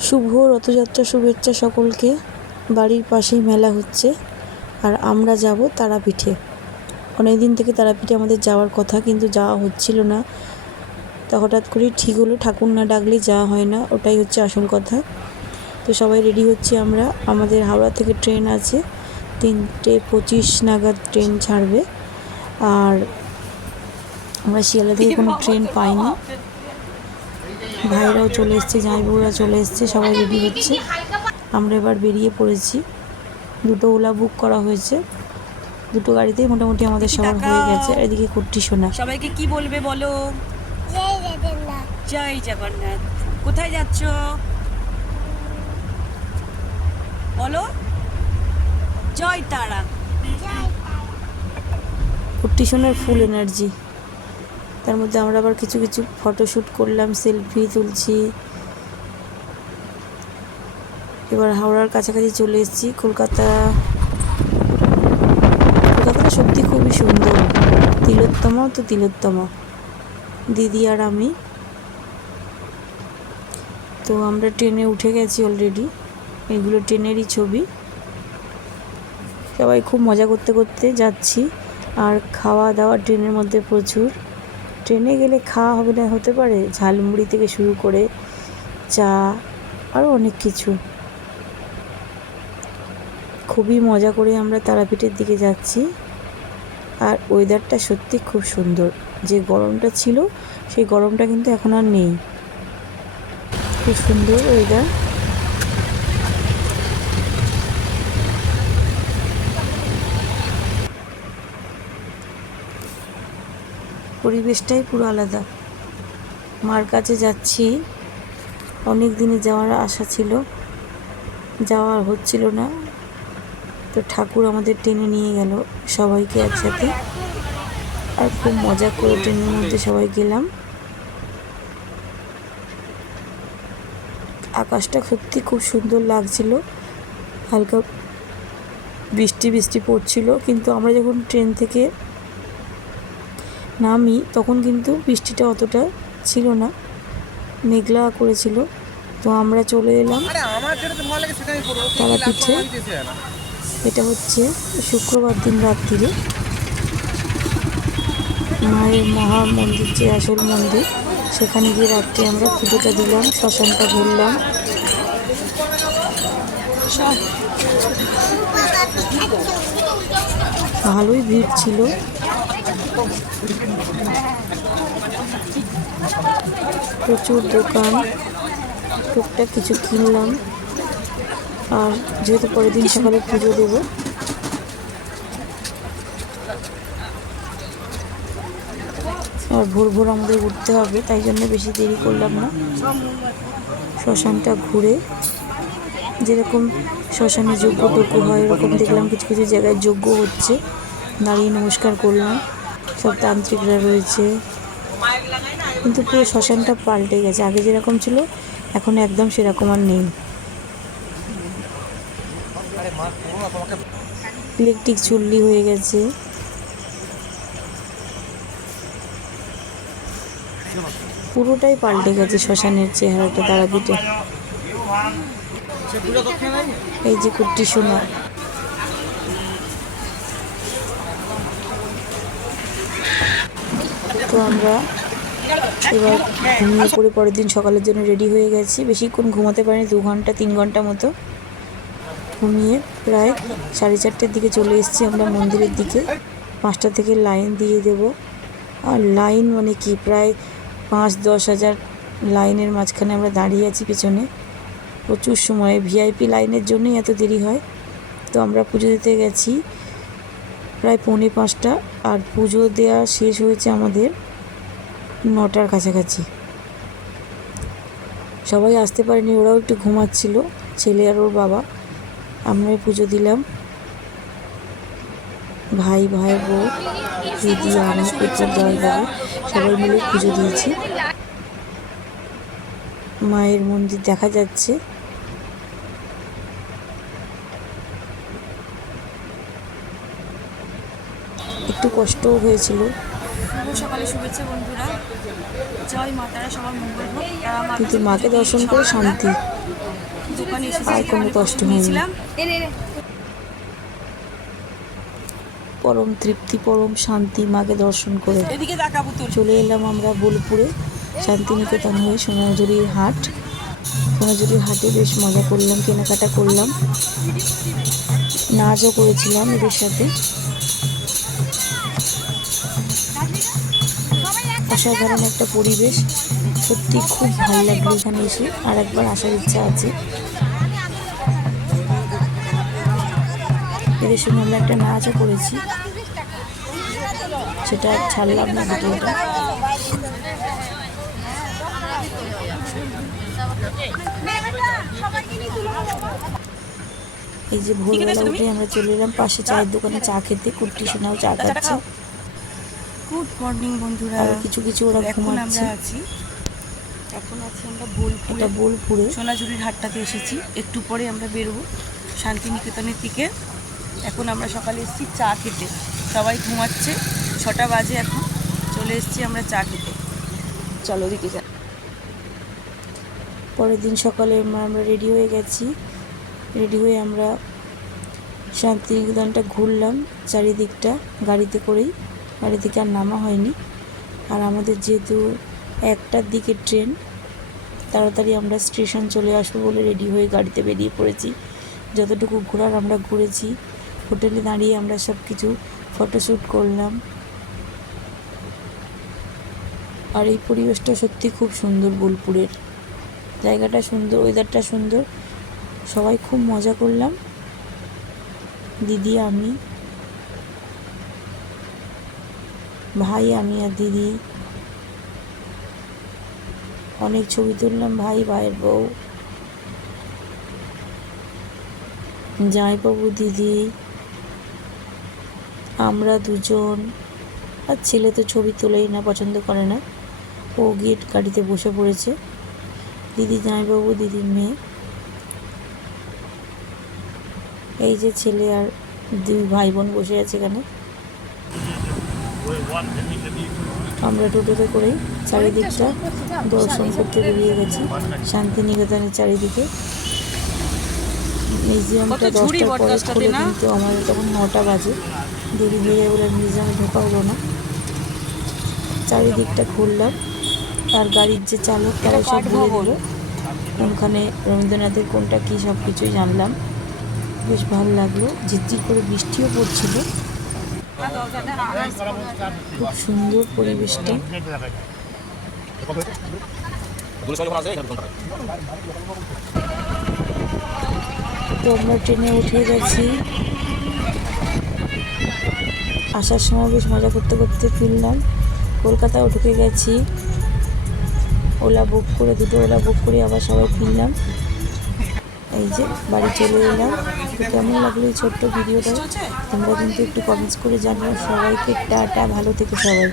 শুভ রথযাত্রা শুভেচ্ছা সকলকে। বাড়ির পাশেই মেলা হচ্ছে আর আমরা যাব তারাপীঠে। অনেক দিন থেকে তারাপীঠে আমাদের যাওয়ার কথা কিন্তু যাওয়া হচ্ছিল না। তা হঠাৎ করেই ঠিক হলো, ঠাকুর না ডাকলে যাওয়া হয় না, ওটাই হচ্ছে আসল কথা। তো সবাই রেডি হচ্ছি আমরা। আমাদের হাওড়া থেকে ট্রেন আছে, তিনটে পঁচিশ নাগাদ ট্রেন ছাড়বে। আর আমরা শিয়ালদা থেকে কোনো ট্রেন পাইনি। ভাইরাও চলে এসছে জামাইবুরা চলে এসছে সবাই রেডি হচ্ছে। আমরা এবার বেরিয়ে পড়েছি। দুটো ওলা বুক করা হয়েছে। দুটো গাড়িতেই মোটামুটি আমাদের সবার হয়ে গেছে। আর এদিকে কুট্টি সোনা। সবাইকে কি বলবে বলো? জয় জগন্নাথ। জয় জগন্নাথ। কোথায় যাচ্ছ? বলো। জয় তারা। জয় কুট্টি সোনার ফুল এনার্জি তার মধ্যে আমরা আবার কিছু কিছু ফটোশ্যুট করলাম সেলফি তুলছি। এবার হাওড়ার কাছাকাছি চলে এসেছি, কলকাতা। কলকাতাটা সত্যি খুবই সুন্দর। তিলোত্তমা তো তিলোত্তমা। দিদি আর আমি। তো আমরা ট্রেনে উঠে গেছি অলরেডি এগুলো ট্রেনেরই ছবি। সবাই খুব মজা করতে করতে যাচ্ছি। আর খাওয়া দাওয়া ট্রেনের মধ্যে প্রচুর। ট্রেনে গেলে খাওয়া হবে না, হতে পারে ঝালমুড়ি থেকে শুরু করে চা আরও অনেক কিছু। খুবই মজা করে আমরা তারাপীঠের দিকে যাচ্ছি। আর ওয়েদারটা সত্যি খুব সুন্দর। যে গরমটা ছিল, সেই গরমটা কিন্তু এখন আর নেই। খুব সুন্দর ওয়েদার পরিবেশটাই পুরো আলাদা। মার কাছে যাচ্ছি। অনেক দিনে যাওয়ার আশা ছিল। যাওয়া হচ্ছিল না। তো ঠাকুর আমাদের টেনে নিয়ে গেল সবাইকে একসাথে। আর খুব মজা করে ট্রেনের মধ্যে সবাই গেলাম। আকাশটা সত্যি খুব সুন্দর লাগছিল। হালকা বৃষ্টি বৃষ্টি পড়ছিল। কিন্তু আমরা যখন ট্রেন থেকে নামি তখন কিন্তু বৃষ্টিটা অতটা ছিল না। মেঘলা করেছিল। তো আমরা চলে এলাম। তারাপীঠে এটা হচ্ছে শুক্রবার দিন রাত্রিরে। মায়ের মহা মন্দির যে আসল মন্দির সেখানে গিয়ে রাত্রে আমরা পুজোটা দিলাম শ্মশানটা ঘুরলাম। ভালোই ভিড় ছিল। প্রচুর দোকান। টুকটাক কিছু কিনলাম। আর যেহেতু পরের দিন সকালে পুজো দেবো, আর ভোর ভোর আমাদের উঠতে হবে, তাই জন্য বেশি দেরি করলাম না। শ্মশানটা ঘুরে যেরকম শ্মশানে যজ্ঞ টজ্ঞ হয় এরকম দেখলাম কিছু কিছু জায়গায় যজ্ঞ হচ্ছে। দাঁড়িয়ে নমস্কার করলাম। সব তান্ত্রিকরা রয়েছে। কিন্তু পুরো শ্মশানটা পাল্টে গেছে। আগে যেরকম ছিল, এখন একদম সেরকম আর নেই। ইলেকট্রিক চুল্লি হয়ে গেছে। পুরোটাই পাল্টে গেছে শ্মশানের চেহারাটা, তারাপীঠে। এই যে কুট্টি সোনা। তো আমরা এবার ঘুমিয়ে পড়ে পরের দিন সকালের জন্য রেডি হয়ে গেছি। বেশিক্ষণ ঘুমাতে পারিনি, দু ঘণ্টা, তিন ঘণ্টা মতো ঘুমিয়ে প্রায় সাড়ে চারটের দিকে চলে এসেছি আমরা মন্দিরের দিকে। পাঁচটা থেকে লাইন দিয়ে দেব। আর লাইন মানে কি? প্রায় পাঁচ, দশ হাজার লাইনের মাঝখানে আমরা দাঁড়িয়ে আছি পেছনে। প্রচুর সময় ভিআইপি লাইনের জন্যই এত দেরি হয়। তো আমরা পুজো দিতে গেছি। প্রায় পৌনে পাঁচটা। আর পুজো দেওয়া শেষ হয়েছে আমাদের নটার কাছাকাছি। সবাই আসতে পারেনি, ওরাও একটু ঘুমাচ্ছিল, ছেলে আর ওর বাবা। আমরা পুজো দিলাম। ভাই ভাই, বউ, দিদি আমি পুজোর জয় সবাই মিলে পুজো দিয়েছি। মায়ের মন্দির দেখা যাচ্ছে। একটু কষ্টও হয়েছিল। শুভ সকালে শুভেচ্ছা বন্ধুরা। জয় মাতারা সবার মঙ্গল হোক। কিন্তু মাকে দর্শন করে শান্তি। দোকানে এসেছি আর কোনো কষ্ট হয়নি। নিয়েছিলাম পরম তৃপ্তি পরম শান্তি মাকে দর্শন করে চলে এলাম আমরা বোলপুরে শান্তিনিকেতন হয়ে সোনাঝুরির হাট। সোনাঝুরির হাটে বেশ মজা করলাম কেনাকাটা করলাম। নাচও করেছিলাম এদের সাথে। অসাধারণ একটা পরিবেশ। সত্যি খুব ভালো লাগল এখানে এসে। আর একবার আসার ইচ্ছা আছে। এদের সঙ্গে আমরা একটা নাচও করেছি। সেটা ছাড়লাম না ভিডিওটা। এই যে ভোরবেলা উঠে আমরা চলে এলাম পাশে চায়ের দোকানে চা খেতে। কুর্তি সোনাও চা খাচ্ছে। গুড মর্নিং বন্ধুরা। কিছু কিছু ওরা এখন আমরা আছি। এখন আছি আমরা বোলপুরে। বোলপুরে। সোনাঝুরির হাটটাতে এসেছি। একটু পরে আমরা বেরোবো শান্তিনিকেতনের দিকে। এখন আমরা সকালে এসেছি চা খেতে। সবাই ঘুমাচ্ছে। ছটা বাজে এখন। চলে এসেছি আমরা চা খেতে। চলো দিকে যা পরের দিন সকালে আমরা রেডি হয়ে গেছি। রেডি হয়ে আমরা শান্তিনিকেতনটা ঘুরলাম চারিদিকটা গাড়িতে করেই। গাড়ি থেকে আর নামা হয়নি। আর আমাদের যেহেতু একটার দিকে ট্রেন, তাড়াতাড়ি আমরা স্টেশন চলে আসব বলে রেডি হয়ে গাড়িতে বেরিয়ে পড়েছি। যতটুকু ঘোরার আমরা ঘুরেছি, হোটেলে দাঁড়িয়ে আমরা সব কিছু ফটোশ্যুট করলাম। আর এই পরিবেশটা সত্যি খুব সুন্দর বোলপুরের। জায়গাটা সুন্দর ওয়েদারটা সুন্দর। সবাই খুব মজা করলাম। দিদি, আমি ভাই, আমি আর দিদি। অনেক ছবি তুললাম ভাই, ভাইয়ের বউ। জামাইবাবু, দিদি। আমরা দুজন। আর ছেলে তো ছবি তোলেই না, পছন্দ করে না। ও গেট গাড়িতে বসে পড়েছে। দিদি জামাইবাবু দিদির মেয়ে। এই যে ছেলে আর দুই ভাই বোন বসে আছে এখানে। আমরা টোটোতে করেই চারিদিকটা দর্শন করতে বেরিয়ে গেছি। শান্তিনিকেতনের চারিদিকে। মিউজিয়ামটা দশটার পরে খুলে কিন্তু আমাদের তখন নটা বাজে। দেরি হয়ে যাবে বলে মিউজিয়ামে ঢোকা হলো না। চারিদিকটা ঘুরলাম আর গাড়ির যে চালক তারা সব বলে দিল। কোনখানে রবীন্দ্রনাথের কোনটা কী সব কিছুই জানলাম। বেশ ভালো লাগল। ঝিরঝির করে বৃষ্টিও পড়ছিল। খুব সুন্দর পরিবেশটা। ট্রেনে উঠে গেছি। আসার সময় বেশ মজা করতে করতে ফিরলাম। কলকাতাও ঢুকে গেছি। ওলা বুক করে, দুটো ওলা বুক করে আবার সবাই ফিরলাম। এই যে, বাড়ি চলে এলাম। কেমন লাগল এই ছোট্ট ভিডিওটা? তোমরা কিন্তু একটু কমেন্টস করে জানিও। সবাইকে টাটা, ভালো থেকে সবাই।